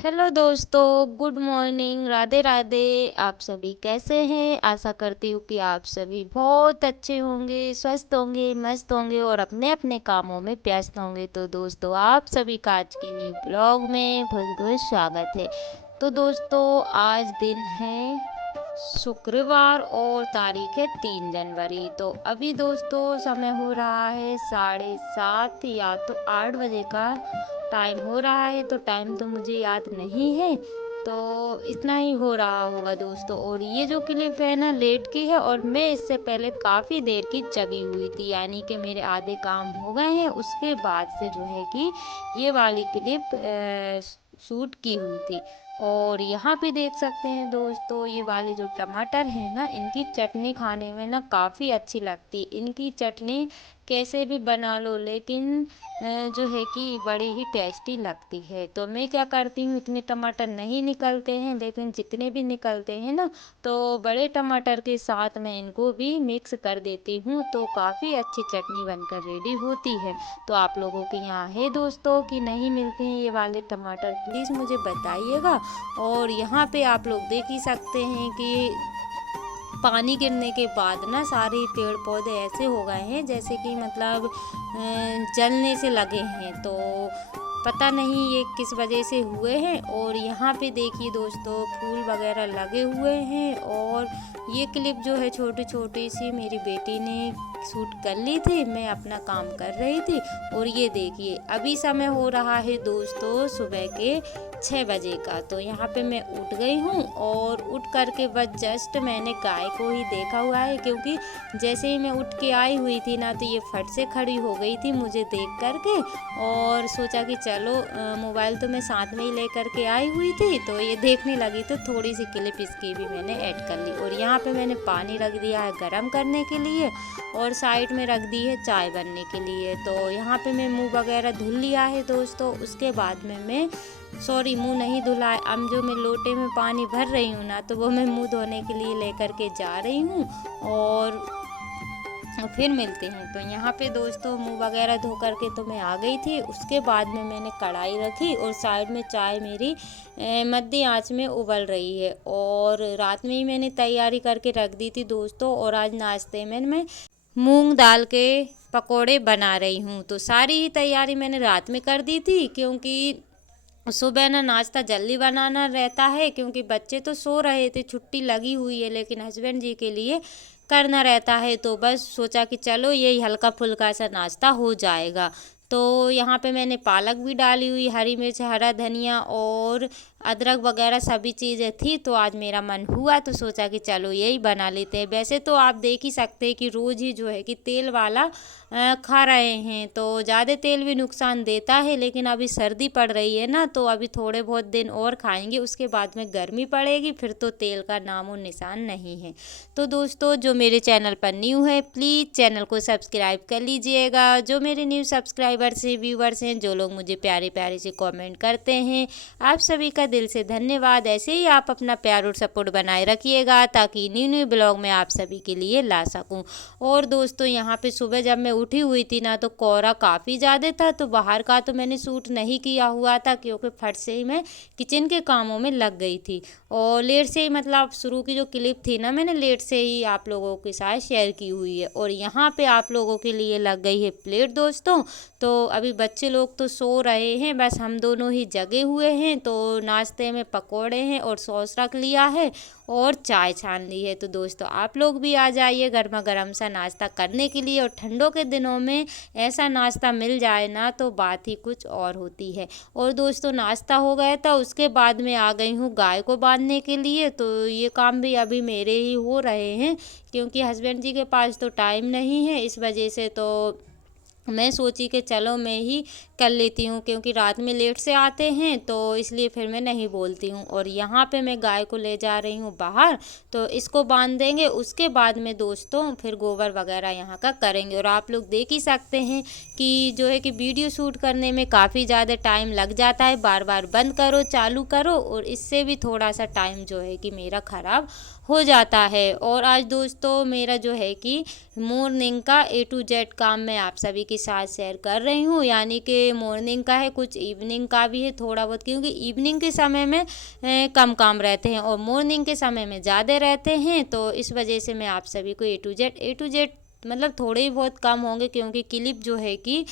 Hello दोस्तों, good morning, Radhe Radhe. आप सभी कैसे हैं? आशा करती हूँ कि आप सभी बहुत अच्छे होंगे, स्वस्थ होंगे, मस्त होंगे और अपने अपने कामों में व्यस्त होंगे। तो दोस्तों, आप सभी का आज के न्यू ब्लॉग में बहुत बहुत स्वागत है। तो दोस्तों, आज दिन है शुक्रवार और तारीख है 3 जनवरी। तो अभी दोस्तों समय हो रहा है 7:30 या तो 8 बजे का टाइम हो रहा है। तो टाइम तो मुझे याद नहीं है, तो इतना ही हो रहा होगा दोस्तों। और ये जो क्लिप है ना, लेट की है और मैं इससे पहले काफ़ी देर की जगी हुई थी, यानी कि मेरे आधे काम हो गए हैं। उसके बाद से जो है कि ये वाली क्लिप शूट की हुई थी। और यहाँ पे देख सकते हैं दोस्तों, ये वाले जो टमाटर हैं ना, इनकी चटनी खाने में ना काफ़ी अच्छी लगती। इनकी चटनी कैसे भी बना लो, लेकिन जो है कि बड़ी ही टेस्टी लगती है। तो मैं क्या करती हूँ, इतने टमाटर नहीं निकलते हैं, लेकिन जितने भी निकलते हैं ना, तो बड़े टमाटर के साथ मैं इनको भी मिक्स कर देती हूँ, तो काफ़ी अच्छी चटनी बनकर रेडी होती है। तो आप लोगों के यहाँ है दोस्तों कि नहीं मिलते हैं ये वाले टमाटर? प्लीज़ मुझे बताइएगा। और यहाँ पे आप लोग देख ही सकते हैं कि पानी गिरने के बाद ना सारे पेड़ पौधे ऐसे हो गए हैं जैसे कि मतलब जलने से लगे हैं। तो पता नहीं ये किस वजह से हुए हैं। और यहाँ पे देखिए दोस्तों, फूल वगैरह लगे हुए हैं। और ये क्लिप जो है छोटी छोटी सी मेरी बेटी ने शूट कर ली थी, मैं अपना काम कर रही थी। और ये देखिए अभी समय हो रहा है दोस्तों सुबह के 6 बजे का। तो यहाँ पे मैं उठ गई हूँ और उठ करके बस जस्ट मैंने गाय को ही देखा हुआ है, क्योंकि जैसे ही मैं उठ के आई हुई थी ना, तो ये फट से खड़ी हो गई थी मुझे देख करके। और सोचा कि चलो मोबाइल तो मैं साथ में ही ले करके आई हुई थी, तो ये देखने लगी, तो थोड़ी सी क्लिप इसकी भी मैंने ऐड कर ली। और यहाँ पे मैंने पानी रख दिया है गर्म करने के लिए, और साइड में रख दी है चाय बनने के लिए। तो यहाँ पे मैं मुँह वगैरह धुल लिया है दोस्तों। उसके बाद में मैं सॉरी, मुंह नहीं धुला है, अब जो मैं लोटे में पानी भर रही हूँ ना, तो वो मैं मुंह धोने के लिए लेकर के जा रही हूँ। और फिर मिलते हैं। तो यहाँ पे दोस्तों मुंह वगैरह धो करके तो मैं आ गई थी। उसके बाद में मैंने कढ़ाई रखी और साइड में चाय मेरी मध्य आंच में उबल रही है। और रात में ही मैंने तैयारी करके रख दी थी दोस्तों। और आज नाश्ते में मैं मूंग दाल के पकोड़े बना रही हूँ। तो सारी ही तैयारी मैंने रात में कर दी थी, क्योंकि सुबह ना नाश्ता जल्दी बनाना रहता है, क्योंकि बच्चे तो सो रहे थे, छुट्टी लगी हुई है, लेकिन हस्बैंड जी के लिए करना रहता है। तो बस सोचा कि चलो यही हल्का फुल्का सा नाश्ता हो जाएगा। तो यहाँ पे मैंने पालक भी डाली हुई, हरी मिर्च, हरा धनिया और अदरक वगैरह सभी चीज़ें थी। तो आज मेरा मन हुआ तो सोचा कि चलो यही बना लेते हैं। वैसे तो आप देख ही सकते हैं कि रोज़ ही जो है कि तेल वाला खा रहे हैं, तो ज़्यादा तेल भी नुकसान देता है। लेकिन अभी सर्दी पड़ रही है ना, तो अभी थोड़े बहुत दिन और खाएंगे, उसके बाद में गर्मी पड़ेगी, फिर तो तेल का नामो निशान नहीं है। तो दोस्तों, जो मेरे चैनल पर न्यू है प्लीज़ चैनल को सब्सक्राइब कर लीजिएगा। जो मेरे न्यू सब्सक्राइबर्स हैं, व्यूवर्स हैं, जो लोग मुझे प्यारे प्यारे से कमेंट करते हैं, आप सभी का दिल से धन्यवाद। ऐसे ही आप अपना प्यार और सपोर्ट बनाए रखिएगा, ताकि न्यू न्यू ब्लॉग मैं आप सभी के लिए ला सकूं। और दोस्तों, यहाँ पे सुबह जब मैं उठी हुई थी ना, तो कोहरा काफ़ी ज़्यादा था, तो बाहर का तो मैंने शूट नहीं किया हुआ था, क्योंकि फट से ही मैं किचन के कामों में लग गई थी। और लेट से ही मतलब शुरू की जो क्लिप थी ना, मैंने लेट से ही आप लोगों के साथ शेयर की हुई है। और यहाँ पे आप लोगों के लिए लग गई है प्लेट दोस्तों। तो अभी बच्चे लोग तो सो रहे हैं, बस हम दोनों ही जगे हुए हैं। तो नाश्ते में पकोड़े हैं और सॉस रख लिया है और चाय छान ली है। तो दोस्तों, आप लोग भी आ जाइए गर्मा गर्म सा नाश्ता करने के लिए। और ठंडों के दिनों में ऐसा नाश्ता मिल जाए ना, तो बात ही कुछ और होती है। और दोस्तों, नाश्ता हो गया था, उसके बाद में आ गई हूँ गाय को बांधने के लिए। तो ये काम भी अभी मेरे ही हो रहे हैं, क्योंकि हस्बैंड जी के पास तो टाइम नहीं है, इस वजह से तो मैं सोची कि चलो मैं ही कर लेती हूँ, क्योंकि रात में लेट से आते हैं, तो इसलिए फिर मैं नहीं बोलती हूँ। और यहाँ पे मैं गाय को ले जा रही हूँ बाहर, तो इसको बांध देंगे। उसके बाद में दोस्तों फिर गोबर वगैरह यहाँ का करेंगे। और आप लोग देख ही सकते हैं कि जो है कि वीडियो शूट करने में काफ़ी ज़्यादा टाइम लग जाता है, बार बार बंद करो चालू करो, और इससे भी थोड़ा सा टाइम जो है कि मेरा ख़राब हो जाता है। और आज दोस्तों मेरा जो है कि मॉर्निंग का A to Z काम मैं आप सभी के साथ शेयर कर रही हूँ। यानी कि मॉर्निंग का है, कुछ इवनिंग का भी है थोड़ा बहुत, क्योंकि इवनिंग के समय में कम काम रहते हैं और मॉर्निंग के समय में ज़्यादा रहते हैं। तो इस वजह से मैं आप सभी को ए टू जेड मतलब थोड़े ही बहुत कम होंगे, क्योंकि क्लिप जो है कि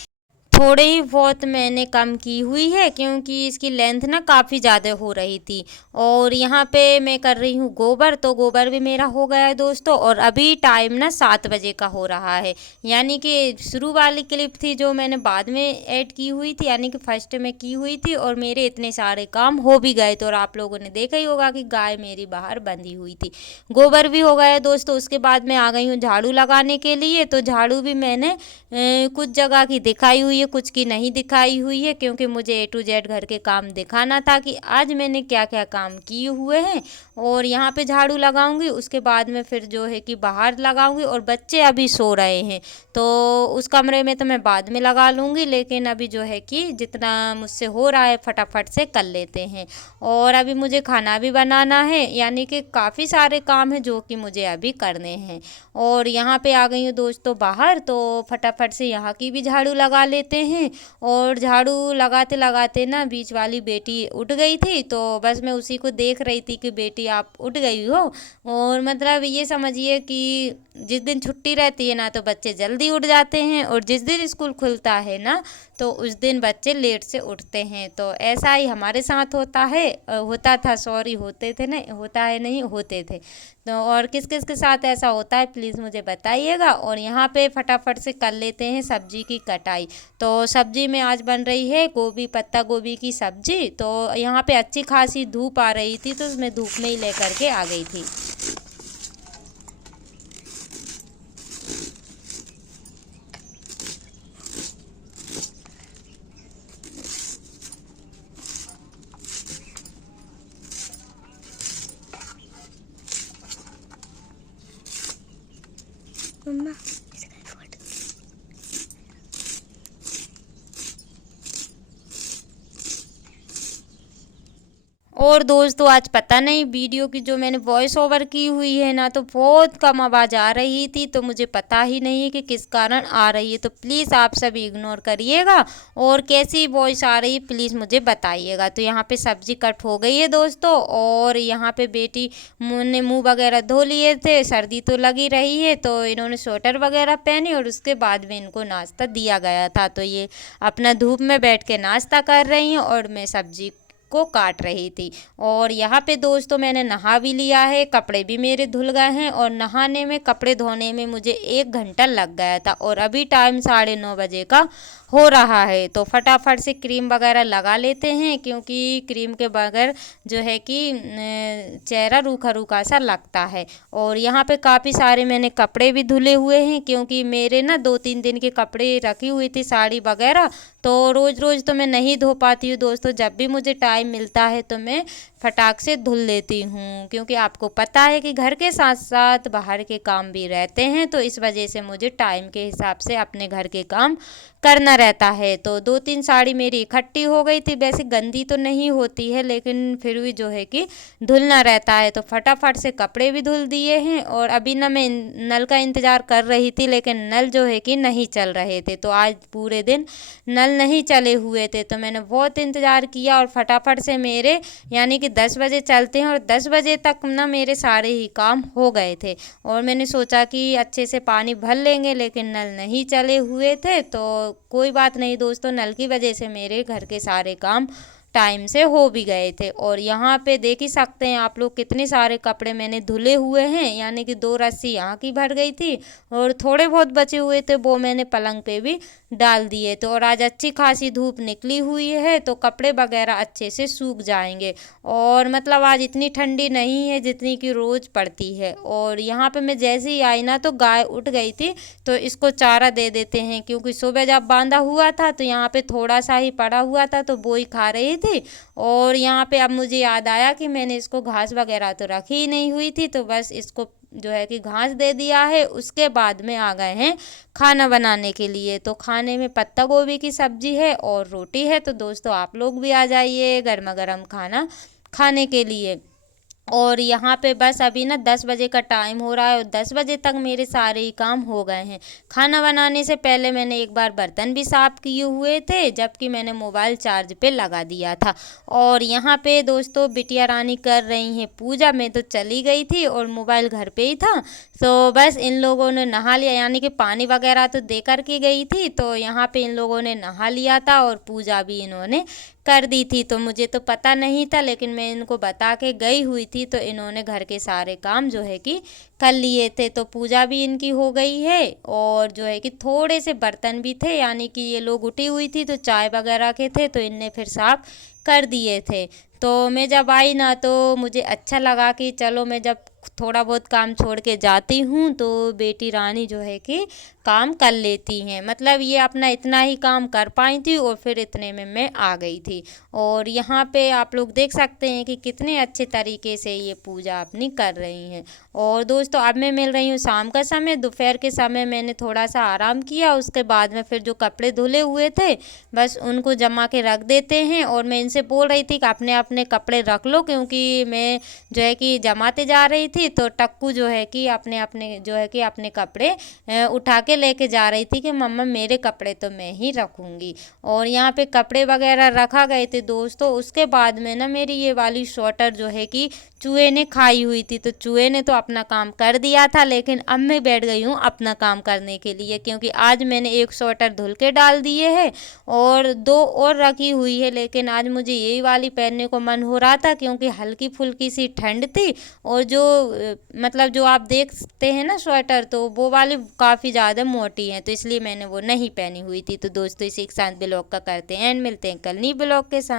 थोड़े ही बहुत मैंने कम की हुई है, क्योंकि इसकी लेंथ ना काफ़ी ज़्यादा हो रही थी। और यहाँ पे मैं कर रही हूँ गोबर, तो गोबर भी मेरा हो गया है दोस्तों। और अभी टाइम ना 7 बजे का हो रहा है, यानी कि शुरू वाली क्लिप थी जो मैंने बाद में ऐड की हुई थी, यानी कि फर्स्ट में की हुई थी। और मेरे इतने सारे काम हो भी गए थे, और आप लोगों ने देखा ही होगा कि गाय मेरी बाहर बंधी हुई थी। गोबर भी हो गया दोस्तों। उसके बाद मैं आ गई हूँ झाड़ू लगाने के लिए। तो झाड़ू भी मैंने कुछ जगह की दिखाई हुई है, कुछ की नहीं दिखाई हुई है, क्योंकि मुझे A to Z घर के काम दिखाना था कि आज मैंने क्या क्या काम किए हुए हैं। और यहाँ पे झाड़ू लगाऊंगी, उसके बाद में फिर जो है कि बाहर लगाऊंगी। और बच्चे अभी सो रहे हैं, तो उस कमरे में तो मैं बाद में लगा लूँगी, लेकिन अभी जो है कि जितना मुझसे हो रहा है फटाफट से कर लेते हैं। और अभी मुझे खाना भी बनाना है, यानी कि काफ़ी सारे काम हैं जो कि मुझे अभी करने हैं। और यहाँ पे आ गई हूँ दोस्तों बाहर, तो फटाफट से यहाँ की भी झाड़ू लगा लेते हैं। और झाड़ू लगाते लगाते ना बीच वाली बेटी उठ गई थी, तो बस मैं उसी को देख रही थी कि बेटी आप उठ गई हो। और मतलब ये समझिए कि जिस दिन छुट्टी रहती है ना तो बच्चे जल्दी उठ जाते हैं, और जिस दिन स्कूल खुलता है ना तो उस दिन बच्चे लेट से उठते हैं। तो ऐसा ही हमारे साथ होता है, होता था, सॉरी, होते थे नहीं, होता है नहीं, होते थे। तो और किस किस के साथ ऐसा होता है प्लीज़ मुझे बताइएगा। और यहाँ पे फटाफट से कर लेते हैं सब्जी की कटाई। तो सब्जी में आज बन रही है गोभी, पत्ता गोभी की सब्जी। तो यहाँ पे अच्छी खासी धूप आ रही थी, तो मैं धूप में ही लेकर के आ गई थी। मम्मा और दोस्तों आज पता नहीं वीडियो की जो मैंने वॉइस ओवर की हुई है ना तो बहुत कम आवाज़ आ रही थी, तो मुझे पता ही नहीं है कि किस कारण आ रही है। तो प्लीज़ आप सभी इग्नोर करिएगा, और कैसी वॉइस आ रही है प्लीज़ मुझे बताइएगा। तो यहाँ पे सब्जी कट हो गई है दोस्तों, और यहाँ पे बेटी ने मुँह वगैरह धो लिए थे, सर्दी तो लगी रही है, तो इन्होंने स्वेटर वगैरह पहनी और उसके बाद में इनको नाश्ता दिया गया था। तो ये अपना धूप में बैठ के नाश्ता कर रही हैं और मैं सब्जी को काट रही थी। और यहाँ पे दोस्तों मैंने नहा भी लिया है, कपड़े भी मेरे धुल गए हैं, और नहाने में कपड़े धोने में मुझे 1 घंटा लग गया था। और अभी टाइम 9:30 बजे का हो रहा है, तो फटाफट से क्रीम वगैरह लगा लेते हैं, क्योंकि क्रीम के बगैर जो है कि चेहरा रूखा रूखा सा लगता है। और यहाँ पे काफ़ी सारे मैंने कपड़े भी धुले हुए हैं, क्योंकि मेरे ना 2-3 दिन के कपड़े रखी हुई थी, साड़ी वगैरह। तो रोज़ रोज़ तो मैं नहीं धो पाती हूँ दोस्तों, जब भी मुझे टाइम मिलता है तो मैं फटाक से धुल लेती हूँ, क्योंकि आपको पता है कि घर के साथ साथ बाहर के काम भी रहते हैं। तो इस वजह से मुझे टाइम के हिसाब से अपने घर के काम करना रहता है। तो 2-3 साड़ी मेरी इकट्ठी हो गई थी, वैसे गंदी तो नहीं होती है, लेकिन फिर भी जो है कि धुलना रहता है। तो फटाफट से कपड़े भी धुल दिए हैं। और अभी ना मैं नल का इंतज़ार कर रही थी, लेकिन नल जो है कि नहीं चल रहे थे, तो आज पूरे दिन नल नहीं चले हुए थे, तो मैंने बहुत इंतज़ार किया। और फटाफट से मेरे यानी कि 10 बजे चलते हैं, और 10 बजे तक ना मेरे सारे ही काम हो गए थे। और मैंने सोचा कि अच्छे से पानी भर लेंगे, लेकिन नल नहीं चले हुए थे। तो कोई बात नहीं दोस्तों, नल की वजह से मेरे घर के सारे काम टाइम से हो भी गए थे। और यहाँ पे देख ही सकते हैं आप लोग कितने सारे कपड़े मैंने धुले हुए हैं, यानी कि 2 रस्सी यहाँ की भर गई थी, और थोड़े बहुत बचे हुए थे वो मैंने पलंग पे भी डाल दिए। तो और आज अच्छी खासी धूप निकली हुई है, तो कपड़े वगैरह अच्छे से सूख जाएंगे। और मतलब आज इतनी ठंडी नहीं है जितनी कि रोज़ पड़ती है। और यहाँ पे मैं जैसे ही आई ना तो गाय उठ गई थी, तो इसको चारा दे देते हैं, क्योंकि सुबह जब बांधा हुआ था तो यहाँ पे थोड़ा सा ही पड़ा हुआ था, तो वो ही खा रही थी। और यहाँ पे अब मुझे याद आया कि मैंने इसको घास वगैरह तो रखी ही नहीं हुई थी, तो बस इसको जो है कि घास दे दिया है। उसके बाद में आ गए हैं खाना बनाने के लिए। तो खाने में पत्ता गोभी की सब्जी है और रोटी है। तो दोस्तों आप लोग भी आ जाइए गर्मा गर्म खाना खाने के लिए। और यहाँ पे बस अभी ना 10 बजे का टाइम हो रहा है और 10 बजे तक मेरे सारे ही काम हो गए हैं। खाना बनाने से पहले मैंने एक बार बर्तन भी साफ़ किए हुए थे, जबकि मैंने मोबाइल चार्ज पे लगा दिया था। और यहाँ पे दोस्तों बिटिया रानी कर रही हैं पूजा। मैं तो चली गई थी और मोबाइल घर पे ही था। तो बस इन लोगों ने नहा लिया, यानी कि पानी वगैरह तो दे कर के गई थी, तो यहाँ पे इन लोगों ने नहा लिया था और पूजा भी इन्होंने कर दी थी। तो मुझे तो पता नहीं था, लेकिन मैं इनको बता के गई हुई थी, तो इन्होंने घर के सारे काम जो है कि कर लिए थे। तो पूजा भी इनकी हो गई है और जो है कि थोड़े से बर्तन भी थे, यानी कि ये लोग उठी हुई थी तो चाय वगैरह के थे, तो इनने फिर साफ कर दिए थे। तो मैं जब आई ना तो मुझे अच्छा लगा कि चलो मैं जब थोड़ा बहुत काम छोड़ के जाती हूँ तो बेटी रानी जो है कि काम कर लेती हैं। मतलब ये अपना इतना ही काम कर पाई थी और फिर इतने में मैं आ गई थी। और यहाँ पे आप लोग देख सकते हैं कि कितने अच्छे तरीके से ये पूजा अपनी कर रही हैं। और दोस्तों अब मैं मिल रही हूँ शाम का समय। दोपहर के समय मैंने थोड़ा सा आराम किया, उसके बाद में फिर जो कपड़े धुले हुए थे बस उनको जमा के रख देते हैं। और मैं इनसे बोल रही थी कि अपने अपने कपड़े रख लो, क्योंकि मैं जो है कि जमाते जा रही थी तो टक्कू जो है कि अपने अपने जो है कि अपने कपड़े उठा के लेके जा रही थी कि मम्मा मेरे कपड़े तो मैं ही रखूँगी। और यहाँ पे कपड़े वगैरह रखा गए थे दोस्तों। उसके बाद में ना मेरी ये वाली स्वेटर जो है कि चूहे ने खाई हुई थी, तो चूहे ने तो अपना काम कर दिया था, लेकिन अब मैं बैठ गई हूँ अपना काम करने के लिए, क्योंकि आज मैंने एक स्वेटर धुल के डाल दिए है और दो और रखी हुई है। लेकिन आज मुझे यही वाली पहनने को मन हो रहा था, क्योंकि हल्की फुल्की सी ठंड थी। और जो मतलब जो आप देखते हैं ना स्वेटर, तो वो वाली काफ़ी ज़्यादा मोटी है, तो इसलिए मैंने वो नहीं पहनी हुई थी। तो दोस्तों इसी के साथ ब्लॉग का करते हैं एंड मिलते हैं कल नई ब्लॉग के साथ।